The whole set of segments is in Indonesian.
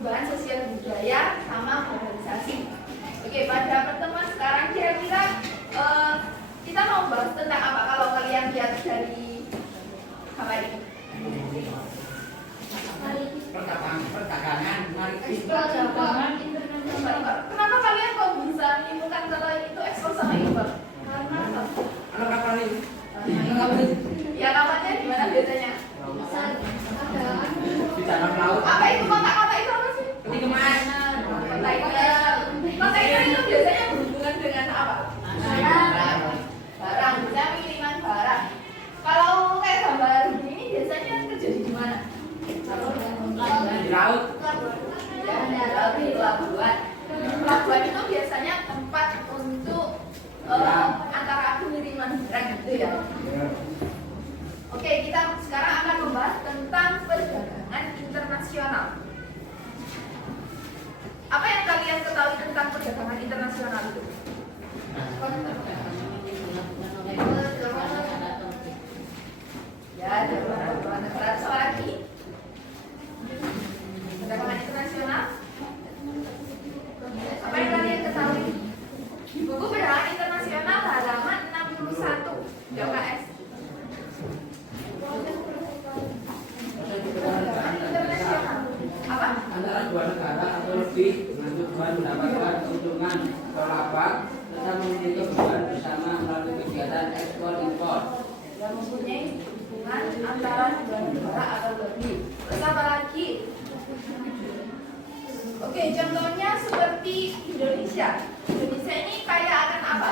perubahan sosial budaya sama globalisasi. Oke, pada pertemuan sekarang kira-kira kita mau bahas tentang apa kalau kalian lihat dari apa ini? Perdagangan, Kenapa kalian kok bisa menyimpulkan kalau itu ekspor sama impor? Karena kapal ini. ya kapalnya di mana biasanya? Di dalam laut. Apa itu kota-kota itu apa sih? Kontainer. Kontainer itu biasanya berhubungan dengan apa? Barang, bisa pengiriman barang. Kalau kayak gambar begini biasanya terjadi di mana? Di laut. Ya, di laut, di pelabuhan. Pelabuhan itu biasanya tempat untuk antara pengiriman barang gitu ya. Oke, kita sekarang akan membahas tentang perdagangan internasional. Apa yang kalian ketahui tentang perdagangan internasional itu? Ya, ada beberapa negara. Apa lagi? Perdagangan internasional. Apa yang kalian ketahui? Di buku perdagangan internasional halaman 61 JKS. Apa? Antara dua negara atau lebih dengan tujuan mendapatkan keuntungan atau laba serta memiliki hubungan bersama melalui kegiatan ekspor impor. Yang mempunyai hubungan antara dua negara atau lebih. Terus apa lagi? Oke, contohnya seperti Indonesia. Indonesia ini kaya akan apa?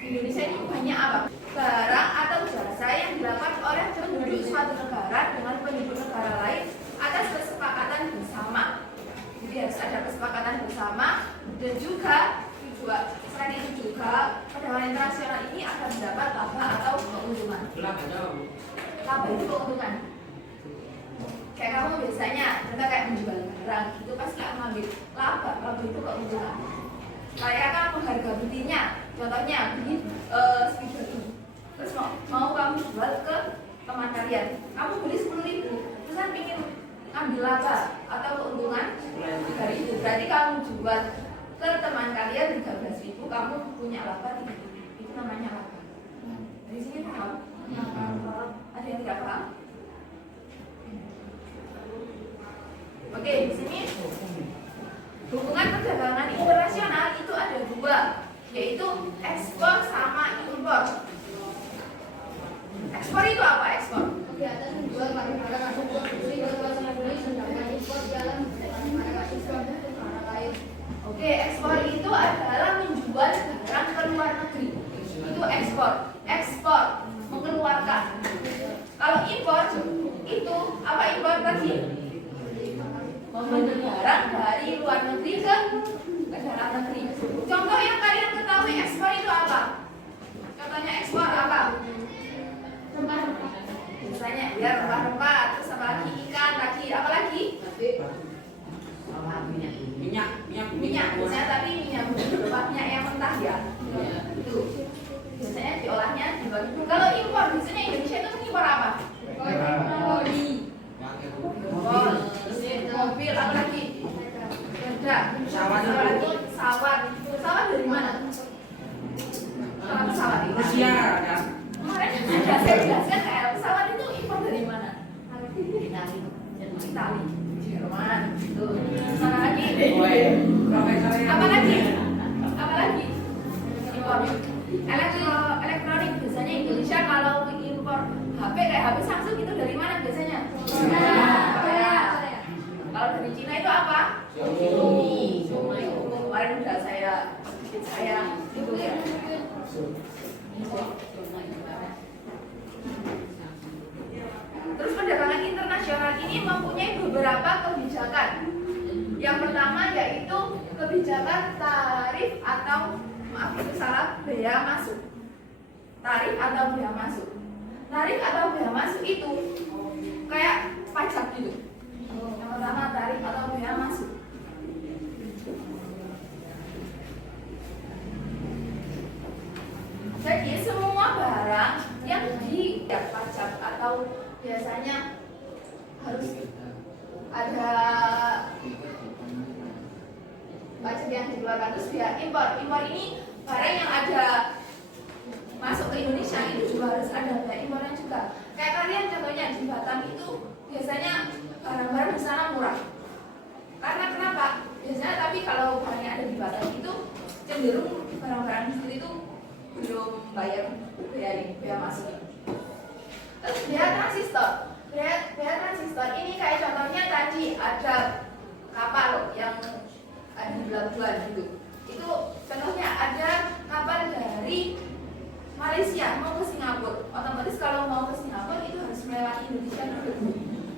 Indonesia ini banyak apa? Barang atau jasa yang dilakukan oleh penduduk suatu negara dengan penduduk negara lain atas kesepakatan bersama. Jadi harus ada kesepakatan bersama dan juga selain itu juga perdagangan internasional ini akan mendapat laba atau keuntungan. Laba itu keuntungan. Kayak kamu biasanya kita kayak menjual barang itu pasti akan ambil laba itu keuntungan. Kayak kamu harga belinya, contohnya beli speaker ini, terus mau kamu jual ke teman kalian, kamu beli 10.000, terus kan ingin ambil laba atau keuntungan 3.000, berarti kamu jual ke teman kalian 13.000, kamu punya laba 3.000, itu namanya laba. Di sini paham? Ada yang tidak paham? Oke, di sini hubungan perdagangan internasional itu ada dua, yaitu ekspor sama impor. Ekspor itu apa ekspor? Kegiatan menjual barang-barang atau produksi ke luar negeri, sedangkan impor dalam barang ekspor ke negara lain. Oke, ekspor itu adalah menjual barang ke luar negeri. Itu ekspor. Ekspor mengeluarkan. Kalau impor itu apa impor tadi? Membeli barang dari luar negeri ke dalam negeri. Contoh yang kalian ketahui ekspor itu apa? Contohnya ekspor apa? Rempah-rempah. Misalnya ya rempah-rempah, terus apa lagi? Ikan lagi, apa lagi? Minyak. Biasanya tapi minyak minyak yang mentah ya. Itu biasanya diolahnya di luar negeri. Kalau impor biasanya Indonesia itu mengimpor apa? Mobil, apa lagi? Pesawat dari mana? Pesawat itu Rusia kan? kemarin ada saya jelaskan kayak pesawat itu impor dari mana? Itali, Jerman, itu. Mana lagi? Apa lagi? Impor elektronik biasanya Indonesia kalau impor HP kayak HP Samsung itu dari mana biasanya? Korea. Kalau dari Cina itu apa? Xiaomi. Kemarin udah saya itu ya. Terus perdagangan internasional ini mempunyai beberapa kebijakan. Yang pertama yaitu kebijakan tarif atau bea masuk. Tarif atau bea masuk. Tarif atau bea masuk itu kayak pajak gitu. Yang pertama tarif atau bea masuk. Jadi semua barang yang pajak atau biasanya harus ada dikeluarkan. Terus biaya impor. Impor ini barang yang ada masuk ke Indonesia itu juga harus ada biaya impornya juga. Kayak kalian contohnya di Batam itu biasanya barang-barang di sana murah. Karena kenapa? Biasanya tapi kalau barangnya ada di Batam itu cenderung barang-barang di situ itu belum bayar biaya masuk. Terus biaya transistor. Biaya transistor ini kayak contohnya tadi ada kapal yang ada di pelabuhan gitu. Itu contohnya ada kapal dari Malaysia mau ke Singapura. Otomatis kalau mau ke Singapura itu harus melewati Indonesia dulu.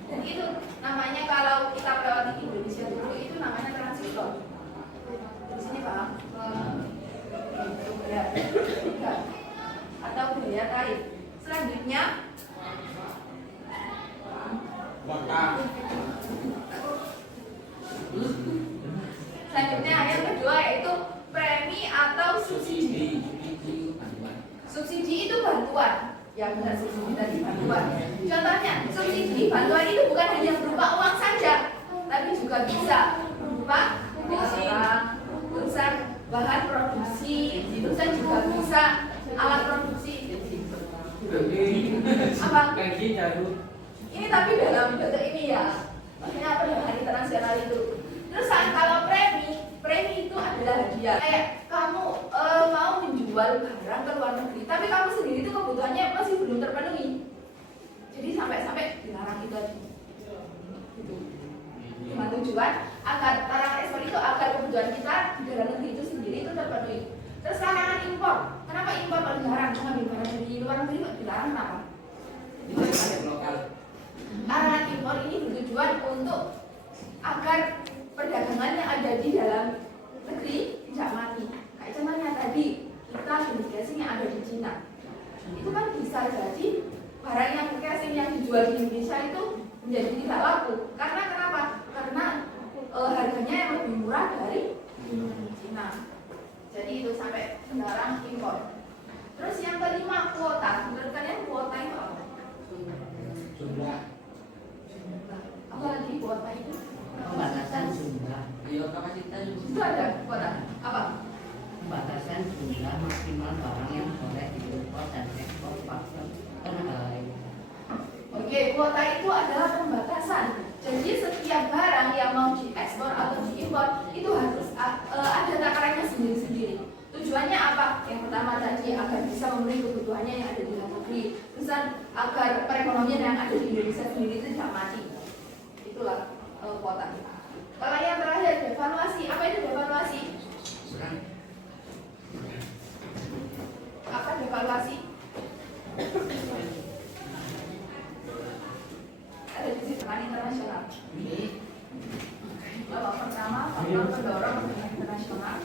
Dan itu namanya kalau kita melewati Indonesia dulu itu namanya transistor. Di sini Pak. Itu biaya atau biaya tarif. Selanjutnya yang kedua yaitu premi atau subsidi. Subsidi itu bantuan. Ya benar, subsidi tadi bantuan. Contohnya, subsidi bantuan itu bukan hanya berupa uang saja, tapi juga bisa berupa barang, terusan bahan produksi, terusan juga bisa alat produksi. Apa? Ini tapi dalam bentuk ini ya, maksudnya apa dalam hari internasional itu. Terus kalau premi itu adalah hadiah. Kayak kamu mau menjual barang ke luar negeri, tapi kamu sendiri itu kebutuhannya masih belum terpenuhi. Jadi sampai dilarang itu aja. Gitu. Dengan tujuan agar larangan ekspor itu agar kebutuhan kita di dalam negeri itu sendiri itu terpenuhi. Terus larangan impor. Kenapa impor kalau dilarang? Mengambil barang dari luar negeri kok dilarang kenapa? Larangan impor ini bertujuan untuk agar perdagangan yang ada di dalam negeri tidak mati. Kayak contohnya tadi kita jenis casing yang ada di Cina, itu kan bisa jadi barang yang casing yang dijual di Indonesia itu menjadi tidak laku. Karena kenapa? Karena harganya yang lebih murah dari Cina. Jadi itu sampai melarang impor. Terus yang kelima kuota. Menurut kalian kuota itu apa? Jumlah. Apa lagi kuota itu? Pembatasan jumlah. Iya, kapasitas Itu ada kuota. Apa? Pembatasan jumlah maksimal barang yang boleh diimpor dan ekspor per hari. Oke, kuota itu adalah pembatasan. Jadi setiap barang yang mau diekspor atau diimpor itu harus ada takarannya sendiri-sendiri. Tujuannya apa? Yang pertama tadi agar bisa memenuhi kebutuhannya yang ada di dalam negeri. Terus agar perekonomian yang ada di Indonesia sendiri itu tidak mati. Itulah kuota. Kalau yang terakhir devaluasi. Apa itu devaluasi? Apa devaluasi? Ada di sistem internasional. Babak pertama, faktor pendorong internasional.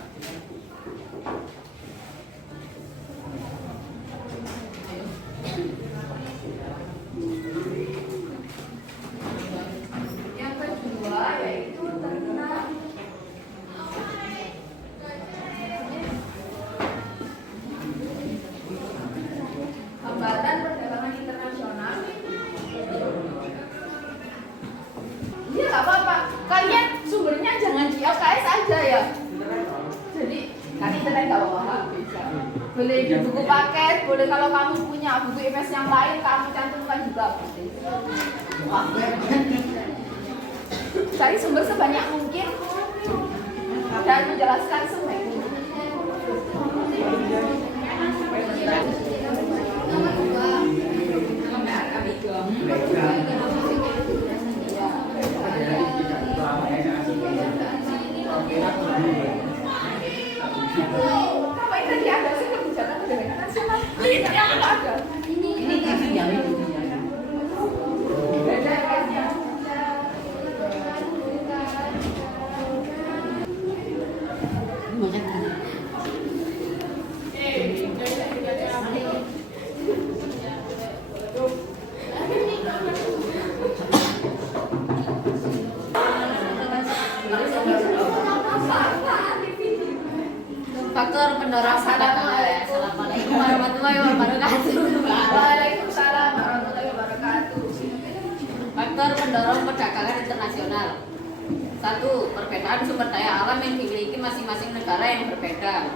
Yang kedua yaitu tentang hambatan perdagangan internasional. Iya nggak apa-apa. Kalian sumbernya jangan di LKS aja ya. Jadi kan internet nggak apa-apa. Boleh di buku paket, boleh kalau kamu punya buku IPS yang lain kamu cantumkan juga. Cari sumber sebanyak mungkin dan menjelaskan sebaik mungkin. Apa itu tadi ada sih kebijakan perdagangan nasional? Ini apa ada? Ini TV-nya itu. Beda ya. Faktor pendorong perdagangan. Assalamualaikum warahmatullahi wabarakatuh. Waalaikumsalam warahmatullahi wabarakatuh. Faktor pendorong perdagangan internasional. Satu, perbedaan sumber daya alam yang dimiliki masing-masing negara yang berbeda.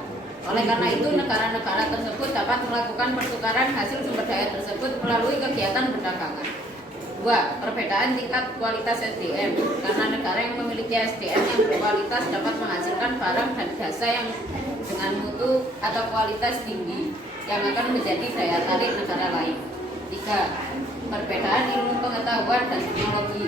Oleh karena itu, negara-negara tersebut dapat melakukan pertukaran hasil sumber daya tersebut melalui kegiatan perdagangan. 2. Perbedaan tingkat kualitas SDM. Karena negara yang memiliki SDM yang berkualitas dapat menghasilkan barang dan jasa yang dengan mutu atau kualitas tinggi yang akan menjadi daya tarik negara lain. 3. Perbedaan ilmu pengetahuan dan teknologi.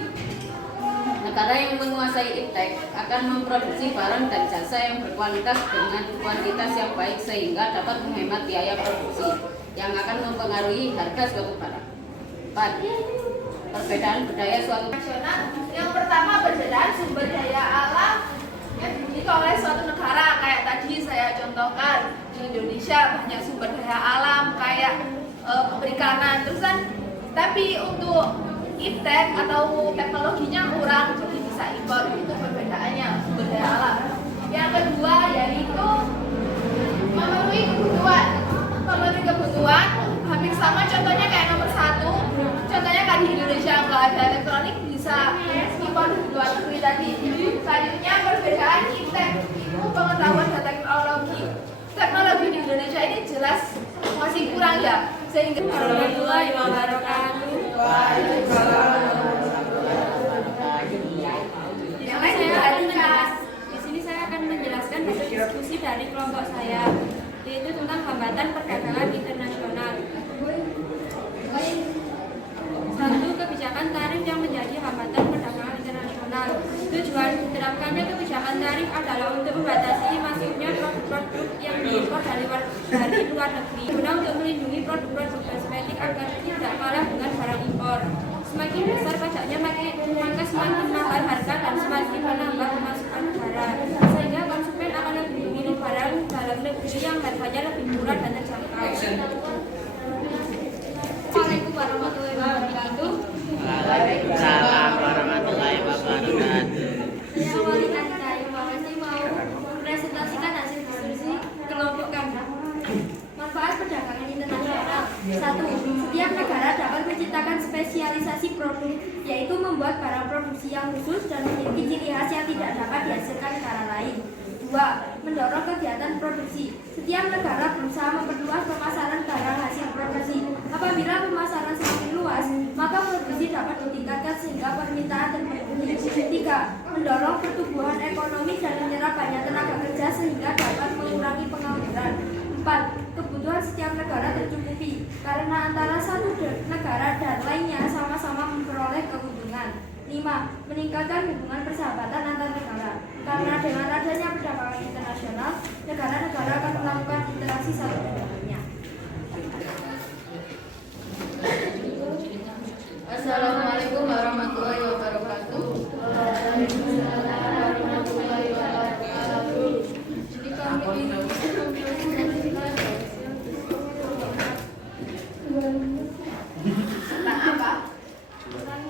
Negara yang menguasai iptek akan memproduksi barang dan jasa yang berkualitas dengan kuantitas yang baik sehingga dapat menghemat biaya produksi yang akan mempengaruhi harga suatu barang. 4. Perbedaan budaya suatu nasional. Yang pertama, perbedaan sumber daya alam yang dimiliki oleh suatu negara. Kayak tadi saya contohkan di Indonesia banyak sumber daya alam kayak perikanan, terusan. Tapi untuk iptek atau teknologinya kurang, jadi bisa impor. Itu perbedaannya sumber daya alam. Yang kedua yaitu memenuhi kebutuhan. Memenuhi kebutuhan hampir sama, contohnya kayak nomor 1. Contohnya kan di Indonesia nggak ada elektronik, bisa impor di luar negeri tadi. Selanjutnya perbedaan iptek, ilmu pengetahuan dan teknologi. Teknologi di Indonesia ini jelas masih kurang ya, sehingga Warahmatullahi wabarakatuh. Di sini saya akan menjelaskan hasil diskusi dari kelompok saya, yaitu tentang hambatan perdagangan internasional. 1. Kebijakan tarif yang menjadi hambatan perdagangan internasional. Tujuan diterapkannya kebijakan tarif adalah untuk membatasi masuknya produk-produk yang diimpor dari luar negeri, guna untuk melindungi produk-produk kosmetik agar tidak kalah dengan barang impor. Semakin besar pajaknya, maka semakin mahal harga dan semakin menambah pemasukan negara, sehingga konsumen akan lebih memilih barang dalam negeri yang harganya lebih murah dan terjangkau. Assalamualaikum warahmatullahi wabarakatuh. Waalaikumsalam warahmatullahi wabarakatuh. Saya Walina masih mau presentasikan hasil diskusi kelompok kami. Manfaat perdagangan internasional. 1. Setiap negara dapat menciptakan spesialisasi produk, yaitu membuat barang produksi yang khusus dan memiliki ciri khas yang tidak dapat dihasilkan negara lain. 2. Mendorong kegiatan produksi. Setiap negara berusaha memperluas pemasaran barang hasil produksi. Apabila pemasaran semakin luas, maka produksi dapat ditingkatkan sehingga permintaan terpenuhi. 3. Mendorong pertumbuhan ekonomi dan menyerap banyak tenaga kerja sehingga dapat mengurangi pengangguran. 4. Kebutuhan setiap negara tercukupi karena antara satu negara dan lainnya sama-sama memperoleh keuntungan. 5. Meningkatkan hubungan persahabatan antar negara. Karena dengan adanya perdagangan internasional, negara-negara akan melakukan interaksi satu dengan lainnya. Assalamualaikum warahmatullahi wabarakatuh. Jadi kami tentang apa? Tentang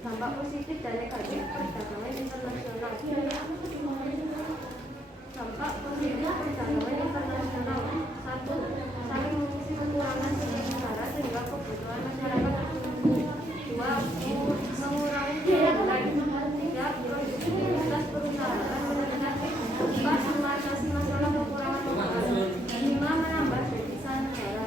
dampak positif dan negatif perdagangan internasional. Dampak positif perdagangan internasional. 1. Saling mengisi kekurangan setiap negara sehingga kebutuhan masyarakat terpenuhi. 2. Mengurangi kerugian. 3. Produktivitas perusahaan meningkat. 4. Mengatasi masalah kekurangan modal. 5. Menambah devisa negara.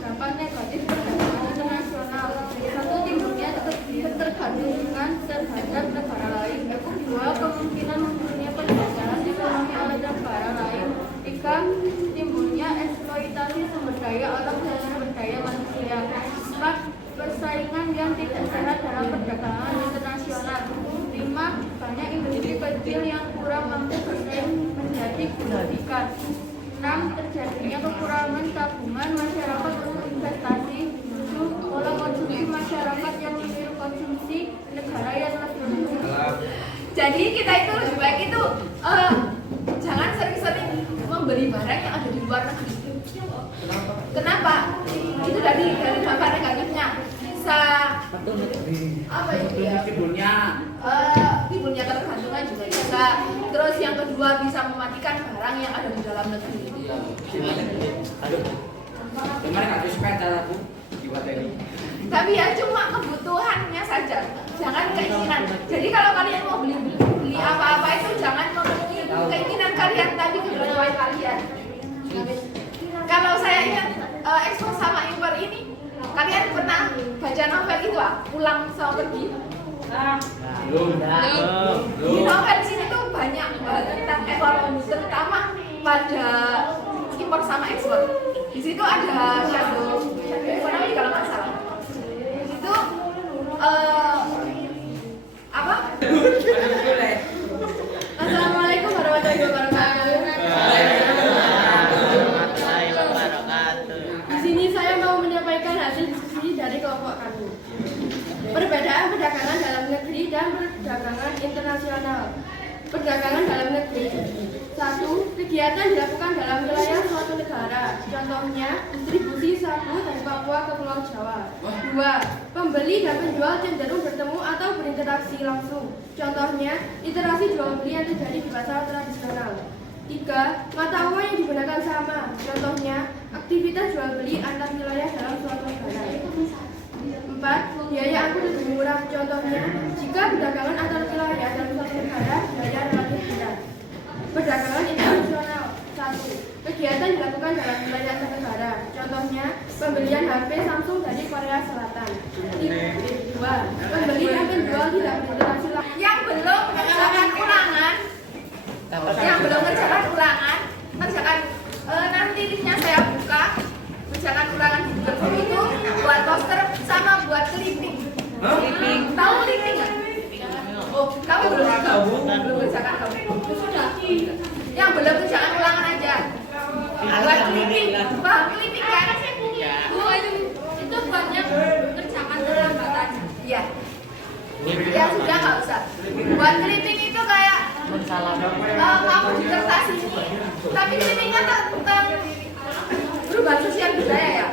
Dampak negatif perdagangan internasional. 1. Timbulnya ketergantungan terhadap negara lain. 2. Kemungkinan munculnya perdagangan ekonomi oleh negara lain. 3. Timbulnya eksploitasi sumber daya alam dan sumber daya manusia. 4. Persaingan yang tidak sehat dalam perdagangan internasional. 5. Banyak industri kecil yang kurang mampu bersaing menjadi gulatikan. 6. Terjadinya kekurangan tabungan masyarakat untuk investasi. 7. Pola konsumsi masyarakat yang meniru konsumsi negara yang lebih maju. Jadi kita itu lebih baik itu jangan sering-sering membeli barang yang ada di luar negeri. Kenapa? Itu dari dampak negatifnya bisa apa itu ya? Timbulnya ketergantungan juga bisa. Terus yang kedua bisa mematikan barang yang ada di dalam negeri. Aduh. Kemarin nggak sepeda aku di hotel. tapi ya cuma kebutuhannya saja, jangan keinginan. Jadi kalau kalian mau beli apa-apa itu jangan memenuhi keinginan kalian, tapi kebutuhan kalian. Kalau saya ingat ekspor sama impor ini, kalian pernah baca novel itu Pulang Sama Pergi? Di novel sini tuh banyak tentang ekonomi, terutama pada impor sama ekspor. Di situ ada shadow ekonomi kalau nggak salah. Di situ apa? Assalamualaikum warahmatullahi wabarakatuh. Warahmatullahi wabarakatuh. Di sini saya mau menyampaikan hasil diskusi dari kelompok kami. Perbedaan perdagangan dalam negeri dan perdagangan internasional. Perdagangan dalam negeri. 1. Kegiatan dilakukan dalam wilayah suatu negara. Contohnya, distribusi sabu dari Papua ke Pulau Jawa. 2. Pembeli dan penjual cenderung bertemu atau berinteraksi langsung. Contohnya, interaksi jual beli yang terjadi di pasar tradisional. 3. Mata uang yang digunakan sama. Contohnya, aktivitas jual beli antar wilayah dalam suatu negara. 4. Biaya angkut lebih murah. Contohnya, jika perdagangan antar wilayah dalam suatu negara, biaya relatif rendah. Perdagangan internasional. 1. Kegiatan dilakukan dalam wilayah negara. Contohnya, pembelian HP Samsung dari Korea Selatan. 2. Pembeli dan penjual tidak berinteraksi langsung. Yang belum mengerjakan ulangan, kerjakan nanti linknya saya buka. Kerjakan ulangan di Google Form itu buat poster sama buat clipping. Tahu clipping nggak? Oh, kamu belum kerjakan kamu. Sudah. Yang belum kerjakan ulangan aja. Buat clipping, paham clipping kan? Oh, itu buatnya kerjakan terlambat. Iya. Ya sudah nggak usah. Buat clipping itu kayak kamu di kertas ini, tapi clippingnya tentang perubahan sosial budaya ya.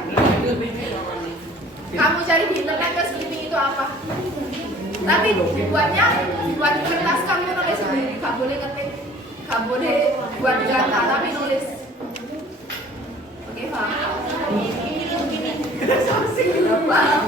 Kamu cari di internet ke clipping itu apa? Tapi buat di kertas kamu nulis sendiri, nggak boleh ketik, nggak boleh buat di kata, tapi nulis. Oke, paham? Paham.